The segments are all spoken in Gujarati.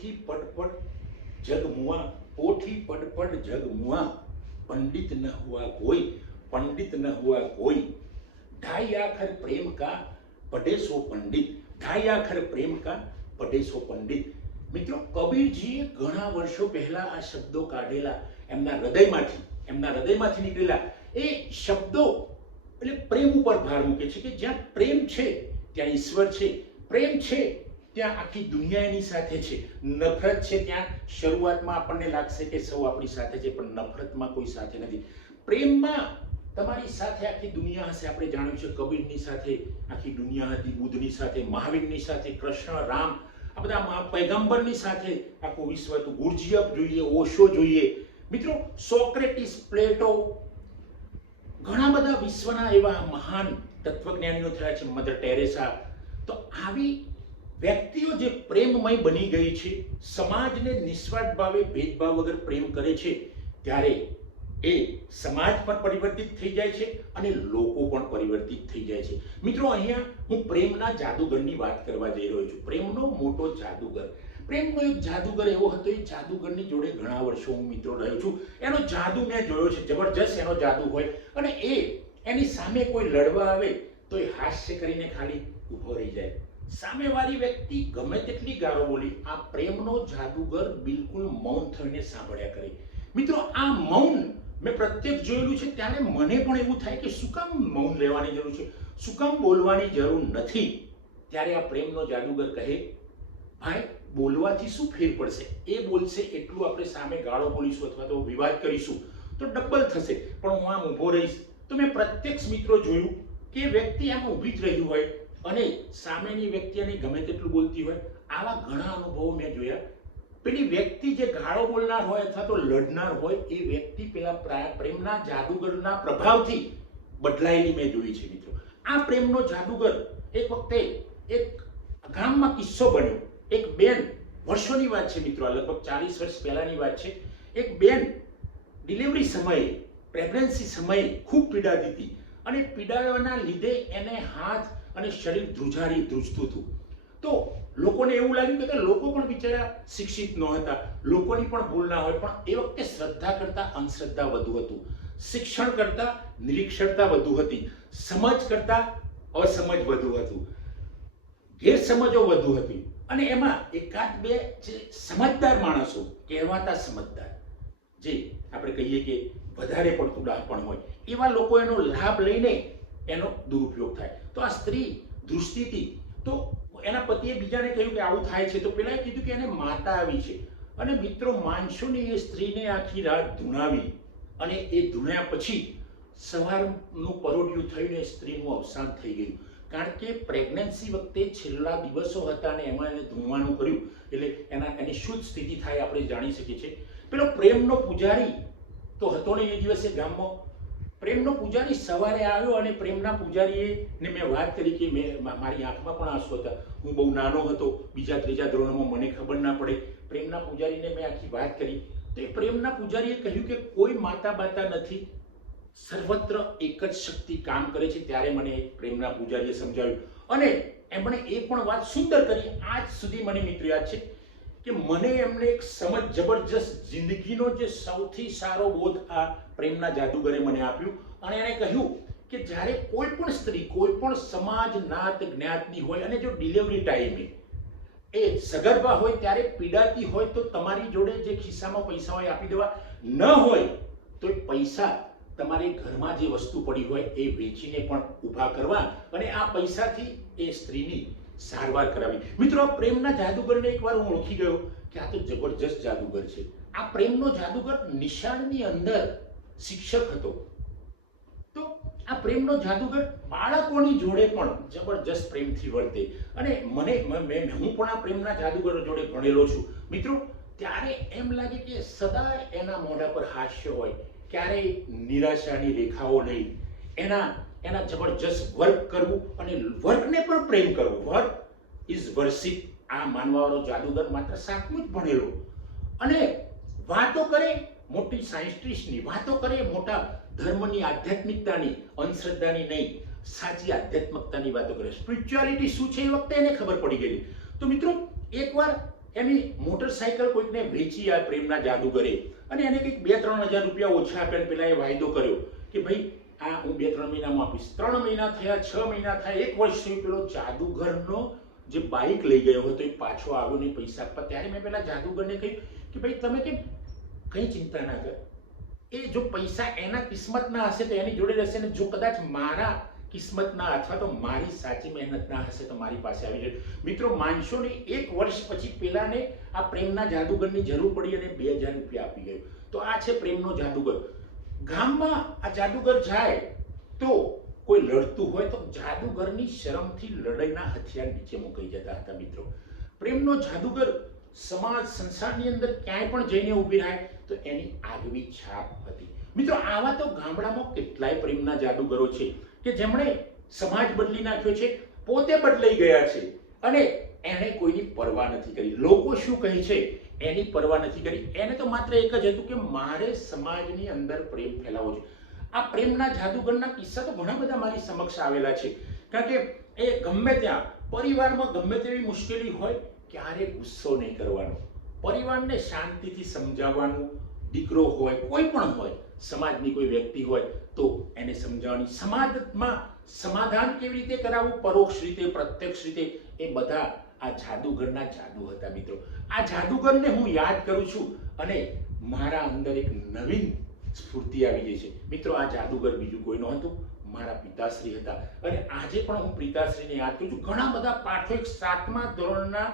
પોથી પડપડ જગ મુઆ, પોથી પડપડ જગ મુઆ, पंडित न हुआ कोई, पंडित न हुआ कोई, ढाई आखर प्रेम का पढ़े सो पंडित, ढाई आखर प्रेम का पढ़े सो पंडित। મિત્રો, કબીરજીએ ઘણા વર્ષો પહેલા આ શબ્દો કાઢેલા, એમના હૃદયમાંથી નીકળેલા એ શબ્દો એટલે પ્રેમ ઉપર ભાર મૂકે છે કે જ્યાં પ્રેમ છે ત્યાં ઈશ્વર છે, પ્રેમ છે ત્યાં આખી દુનિયા એની સાથે છે, નફરત છે ત્યાં શરૂઆતમાં આપણને લાગશે કે સૌ આપણી સાથે છે, પણ નફરતમાં કોઈ સાથે નથી, પ્રેમમાં તમારી સાથે આખી દુનિયા હશે। આપણે જાણ્યું છે કબીરની સાથે આખી દુનિયા હતી, બુદ્ધની સાથે, મહાવીરની સાથે, કૃષ્ણ, રામ, આ બધા પૈગંબરની સાથે આખું વિશ્વ હતું, ગુરજીયફ જોઈએ, ઓશો જોઈએ, મિત્રો સોક્રેટિસ, પ્લેટો, ઘણા બધા વિશ્વના એવા મહાન તત્વજ્ઞાનીઓ થયા છે, મધર ટેરેસા। તો આવી વ્યક્તિઓ જે પ્રેમમય બની ગઈ છે, સમાજને નિસ્વાર્થ ભાવે ભેદભાવ વગર પ્રેમ કરે છે, ત્યારે એ સમાજ પણ પરિવર્તિત થઈ જાય છે અને લોકો પણ પરિવર્તિત થઈ જાય છે। મિત્રો, અહીંયા હું પ્રેમના જાદુગરની વાત કરવા જઈ રહ્યો છું, પ્રેમનો મોટો જાદુગર। પ્રેમનો એક જાદુગર એવો હતો, એ જાદુગરની જોડે ઘણા વર્ષો હું મિત્રો રહ્યો છું, એનો જાદુ મેં જોયો છે, જબરજસ્ત એનો જાદુ હોય, અને એની સામે કોઈ લડવા આવે તો એ હાસ્ય કરીને ખાલી ઊભો રહી જાય, સામેવાળી વ્યક્તિ ગમે તેટલી ગાળો બોલી, આ પ્રેમનો જાદુગર બિલકુલ મૌન થઈને સાંભળ્યા કરે। મિત્રો, આ મૌન મેં પ્રત્યક્ષ જોયેલું છે, ત્યારે મને પણ એવું થાય કે શું કામ મૌન રહેવાની જરૂર છે, શું કામ બોલવાની જરૂર નથી। ત્યારે આ પ્રેમનો જાદુગર કહે, ભાઈ બોલવાથી શું ફેર પડશે, એ બોલશે એટલું આપણે સામે ગાળો બોલીશું અથવા તો વિવાદ કરીશું તો ડબલ થશે, પણ હું આમ ઊભો રહીશ તો મેં પ્રત્યક્ષ મિત્રો જોયું કે વ્યક્તિ આમ ઊભી જ રહી હોય અને સામેની વ્યક્તિ એને ગમે તેટલું બોલતી હોય, આવા ઘણા અનુભવો મેં જોયા। પેલી વ્યક્તિ જે ગાળો બોલનાર હોય અથવા તો લડનાર હોય, એ વ્યક્તિ પેલા પ્રેમના જાદુગરના પ્રભાવથી બદલાયેલી મેં જોઈ છે। મિત્રો, આ પ્રેમનો જાદુગર એક વખતે એક ગામમાં કિસ્સો બન્યો, એક બેન, વર્ષોની વાત છે મિત્રો, લગભગ 40 વર્ષ પહેલાની વાત છે, એક બેન ડિલિવરી સમયે, પ્રેગ્નન્સી સમયે ખૂબ પીડાતી હતી અને પીડાવાના લીધે એને હાથ અને શરીર ધ્રુજતું હતું। તો લોકોને એવું લાગ્યું કે લોકો પણ બિચારા શિક્ષિત ન હતા, લોકોની પણ ભૂલ ના હોય, પણ એ વખતે શ્રદ્ધા કરતા અંધશ્રદ્ધા વધુ હતું, શિક્ષણ કરતા નિરીક્ષરતા વધુ હતી, સમજ કરતા અસમજ વધુ હતું, ગેરસમજો વધુ હતી, અને એમાં એકાદ બે જે સમજદાર માણસો, કહેવાતા સમજદાર, જે આપણે કહીએ કે વધારે પડતું ડાહપણ હોય, એવા લોકો એનો લાભ લઈને એનો દુરુપયોગ થાય। તો આ સ્ત્રી ધ્રુજતી હતી, તો એના પતિએ બીજાને કહ્યું કે આવું થાય છે, તો પેલાએ કીધું કે એને માતા આવી છે, અને મિત્રો માનસોની એ સ્ત્રીને આખી રાત ધૂણાવી, અને એ ધૂણ્યા પછી સવારનું પરોઢિયું થઈને સ્ત્રીનું અવસાન થઈ ગયું, કારણ કે પ્રેગ્નન્સી વખતે છેલ્લા દિવસો હતા અને એમાં એને ધૂણવાનું કર્યું, એટલે એની શુદ્ધ સ્થિતિ થાય આપણે જાણી શકીએ છીએ। પેલો પ્રેમનો પૂજારી તો હતો ને એ દિવસે ગામમાં, પ્રેમનો પૂજારી સવારે આવ્યો અને પ્રેમના પૂજારીએ ને મેં વાત કરી કે મારી આંખમાં પણ આંસુ હતા, હું બહુ નાનો હતો, બીજા ત્રીજા ધોરણમાં, મને ખબર ના પડે, પ્રેમના પૂજારીને મેં આખી વાત કરી, તો એ પ્રેમના પૂજારીએ કહ્યું કે કોઈ માતા બાતા નથી, સર્વત્ર એક જ શક્તિ કામ કરે છે। ત્યારે મને પ્રેમના પૂજારીએ સમજાવ્યું, અને એમણે એ પણ વાત સુંદર કરી, આજ સુધી મને મિત્ર યાદ છે કે મને એમને એક સમજ, જબરજસ્ત જિંદગીનો જે સૌથી સારો બોધ આ પ્રેમના જાદુગરે મને આપ્યું, અને એણે કહ્યું કે જ્યારે કોઈ પણ સ્ત્રી કોઈ પણ સમાજ, નાત, જ્ઞાતની હોય, અને જો ડિલિવરી ટાઈમે એ સગર્ભા હોય ત્યારે પીડાતી હોય, તો તમારી જોડે જે ખિસ્સામાં પૈસા હોય આપી દેવા, ન હોય તો એ પૈસા તમારે ઘરમાં જે વસ્તુ પડી હોય એ વેચીને પણ ઊભા કરવા, અને આ પૈસાથી એ સ્ત્રીની સારવાર કરાવી। મિત્રો, આ પ્રેમના જાદુગરને એકવાર હું ઓળખી ગયો કે આ તો જબરજસ્ત જાદુગર છે। આ પ્રેમનો જાદુગર નિશાળની અંદર શિક્ષક હતો, તો આ પ્રેમનો જાદુગર બાળકોની જોડે પણ જબરજસ્ત પ્રેમથી વર્તે, અને હું પણ આ પ્રેમના જાદુગર જોડે ભણેલો છું મિત્રો। ત્યારે એમ લાગે કે સદા એના મોઢા પર હાસ્ય હોય, ક્યારેય નિરાશાની રેખાઓ નહીં, એના જબરજસ્ત વર્ક કરવું અને વર્કને પણ પ્રેમ કરવો, વર્ક ઇઝ વર્શિપ। આ માનવાવાળો જાદુગર માત્ર 7મું જ ભણેલો, અને વાતો કરે મોટી સાયન્ટિસ્ટની, વાતો કરે મોટા ધર્મની, આધ્યાત્મિકતાની, અંધશ્રદ્ધાની નહીં, સાચી આધ્યાત્મિકતાની વાતો કરે, સ્પિરિચ્યુઆલિટી શું છે એ વખતે એને ખબર પડી ગઈ। તો મિત્રો, એકવાર એની મોટરસાયકલ કોઈકને વેચી આ પ્રેમના જાદુગરે અને એને કંઈક 2-3 હજાર રૂપિયા ઓછા આપ્યા. પેલા એ વાયદો કર્યો કે ભાઈ આ હું 2-3 મહિનામાં આપીશ. 3 મહિના થયા, 6 મહિના થયા, 1 વર્ષ થયું. પેલો જાદુગરનો જે બાઇક લઈ ગયો હતો એ પાછો આવ્યો નહીં પૈસા આપવા. ત્યારે મેં પેલા જાદુગરને કહ્યું કે ભાઈ તમે કેમ કંઈ ચિંતા ના કર, એ જો પૈસા એના કિસ્મતના હશે તો એની જોડે રહેશે, ને જો કદાચ મારા કિસ્મતના અથવા તો મારી સાચી મહેનતના હશે તો મારી પાસે આવી જાય. મિત્રો માનશો નહીં, 1 વર્ષ પછી પેલાને આ પ્રેમના જાદુગરની જરૂર પડી અને 2000 રૂપિયા આપી ગયો. તો આ છે પ્રેમનો જાદુગર. ગામમાં આ જાદુગર જાય તો કોઈ લડતું હોય તો જાદુગરની શરમથી લડાઈના હથિયાર નીચે મુકાઈ જતા હતા. મિત્રો પ્રેમનો જાદુગર સમાજ સંસારની અંદર ક્યાંય પણ જઈને ઊભી રહે તો એની આગવી છાપ હતી. મિત્રો આવા તો ગામડામાં કેટલાય પ્રેમના જાદુગરો છે કે જેમણે સમાજ બદલી નાખ્યો છે, પોતે બદલાઈ ગયા છે અને એને કોઈની પરવા નથી કરી. લોકો શું કહે છે એની પરવા નથી કરી. એને તો માત્ર એક જ હતું કે મારે સમાજની અંદર પ્રેમ ફેલાવવો છે. આ પ્રેમના જાદુગરના કિસ્સા તો ઘણા બધા મારી સમક્ષ આવેલા છે. કારણ કે એ ગમે ત્યાં પરિવારમાં ગમે તેવી મુશ્કેલી હોય ક્યારે ગુસ્સો નહીં કરવાનો, પરિવારને શાંતિથી સમજાવવાનું. દીકરો હોય, કોઈ પણ હોય, સમાજની કોઈ વ્યક્તિ હોય તો એને સમજાવવાની. સમાજમાં સમાધાન કેવી રીતે કરાવવું, પરોક્ષ રીતે, પ્રત્યક્ષ રીતે, એ બધા આ જાદુગરના જાદુ હતા. મિત્રો આ જાદુગરને હું યાદ કરું છું અને મારા અંદર એક નવીન સ્ફૂર્તિ આવી જાય છે. મિત્રો આ જાદુગર બીજું કોઈ નહોતું, મારા પિતાશ્રી હતા. અને આજે પણ હું પિતાશ્રીને યાદ કરું છું. ઘણા બધા પાઠો, એક 7મા ધોરણના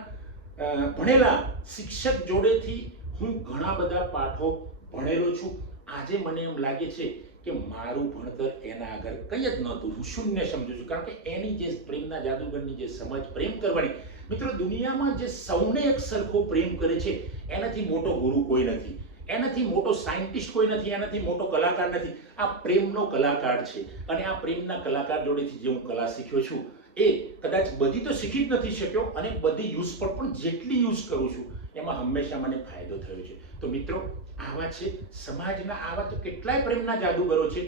ભણેલા શિક્ષક જોડેથી હું ઘણા બધા પાઠો ભણેલો છું. આજે મને એમ લાગે છે કે મારું ભણતર એના આગળ કંઈ જ નહોતું. હું શૂન્ય સમજુ છું. કારણ કે એની જે પ્રેમના જાદુગરની જે સમજ પ્રેમ કરવાની, મિત્રો દુનિયામાં જે સૌને એક સરખો પ્રેમ કરે છે એનાથી મોટો ગુરુ કોઈ નથી, એનાથી મોટો સાયન્ટિસ્ટ કોઈ નથી, એનાથી મોટો કલાકાર નથી. આ પ્રેમનો કલાકાર છે. અને આ પ્રેમના કલાકાર જોડેથી જે હું કલા શીખ્યો છું એ કદાચ બધી તો શીખી જ નથી શક્યો અને બધી યુઝ પણ જેટલી યુઝ કરું છું એમાં હંમેશા મને ફાયદો થયો છે. તો મિત્રો આવા છે સમાજના, આવા તો કેટલાય પ્રેમના જાદુગરો છે.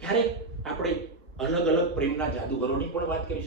ક્યારેક આપણે અલગ અલગ પ્રેમના જાદુગરોની પણ વાત કરીશું.